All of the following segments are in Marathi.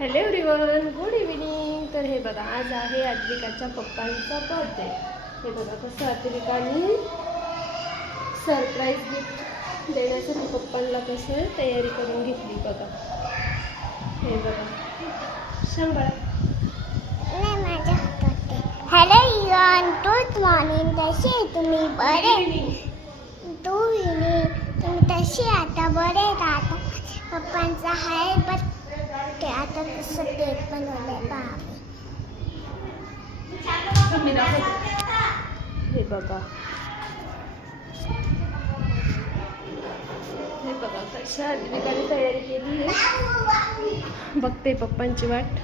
Hello everyone, good evening. तर हे बघा, आज आहे अद्विकाच्या पप्पांचा बर्थडे. हे बघा कसं अद्विकाने सरप्राईज गिफ्ट देण्यासाठी पप्पांना कसं तयारी करून घेतली बघा. हे बघा, सांग बाळा. Hello everyone, good morning. कसे तुम्ही? बरे? तुम्ही तसे आता बरे राहता? पप्पांचा हाय बर्थडे, आता कसं केक बनवलंय पहा. हे बघा, हे बघा कशा अद्विकाने तयारी केली आहे. बघते पप्पांची वाट.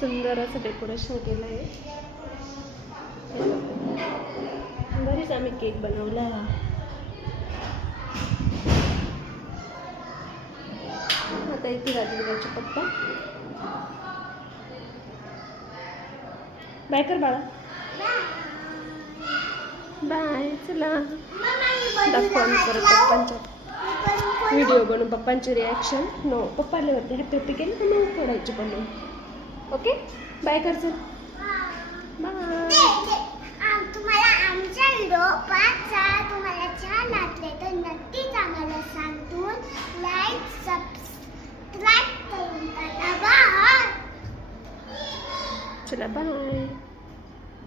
सुंदर असं डेकोरेशन केलं आहे. घरीच आम्ही केक बनवला. आता इथे अद्विकाचे पप्पा. बाय कर बाळा. बाय. चला दाखवू आम्ही परत पप्पांच्या व्हिडिओ बनवून पप्पांची रिॲक्शन. नो, पप्पा आले होते. हॅपी हॅपी केली तर मग फोडायची बनवून. ओके, बाय कर. चल बाय. तुम्हाला आमचा व्हिडिओ पाहायचा, तुम्हाला छान वाटले तर नक्कीच आम्हाला सांगून लाईक सबस्क्राईब करून टाका. बाय. चला बाय.